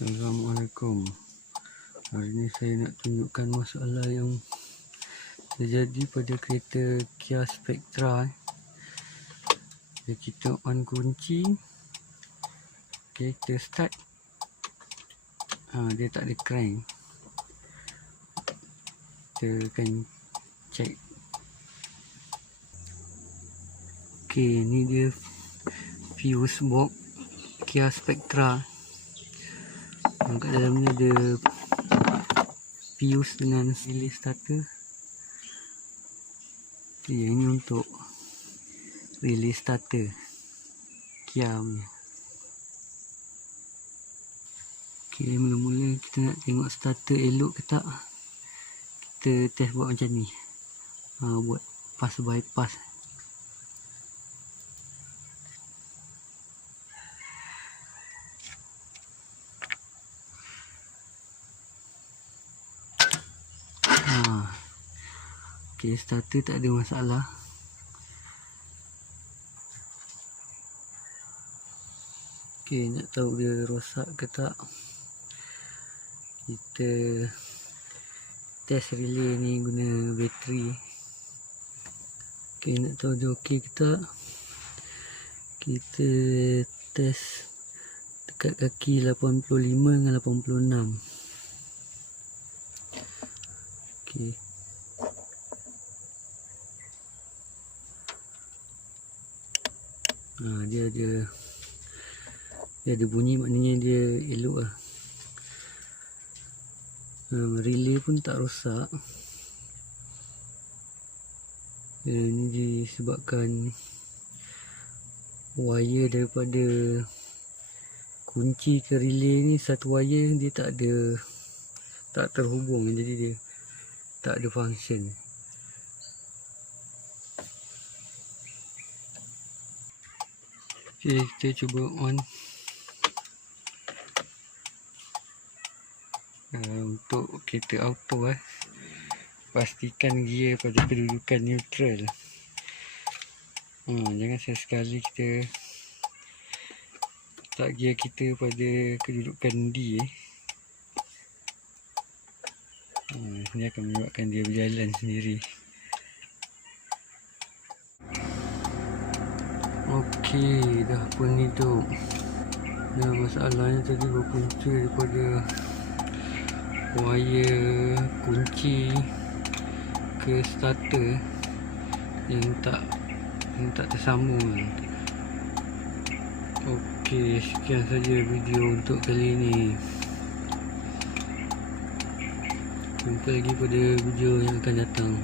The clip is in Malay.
Assalamualaikum. Hari ini saya nak tunjukkan masalah yang terjadi pada kereta Kia Spectra. Jadi kita on kunci, kita start, dia tak ada crank. Kita akan check. Okey, ni dia fuse box Kia Spectra. Kat dalam ni ada fuse dengan relay starter. Yang ni untuk relay starter Kia punya. Okey, mula-mula kita nak tengok starter elok ke tak. Kita test buat macam ni, buat pass bypass. Okey, starter tak ada masalah. Okey, nak tahu dia rosak ke tak, kita test relay ni guna bateri. Okey, nak tahu dia okey ke tak, kita test dekat kaki 85 dengan 86. Okey, dia ada bunyi, maknanya dia elok lah. Relay pun tak rosak. Ini disebabkan wire daripada kunci ke relay ni, satu wire dia tak terhubung, jadi dia tak ada function. Okay, kita cuba on. Untuk kereta auto, pastikan gear pada kedudukan neutral. Jangan sekali kita letak gear kita pada kedudukan D. Ini akan menyebabkan dia berjalan sendiri. Okey, dah pun hidup. Masalahnya tadi berpunca daripada wire kunci ke starter yang tak tersambung. Okey, sekian saja video untuk kali ini. Jumpa lagi pada video yang akan datang.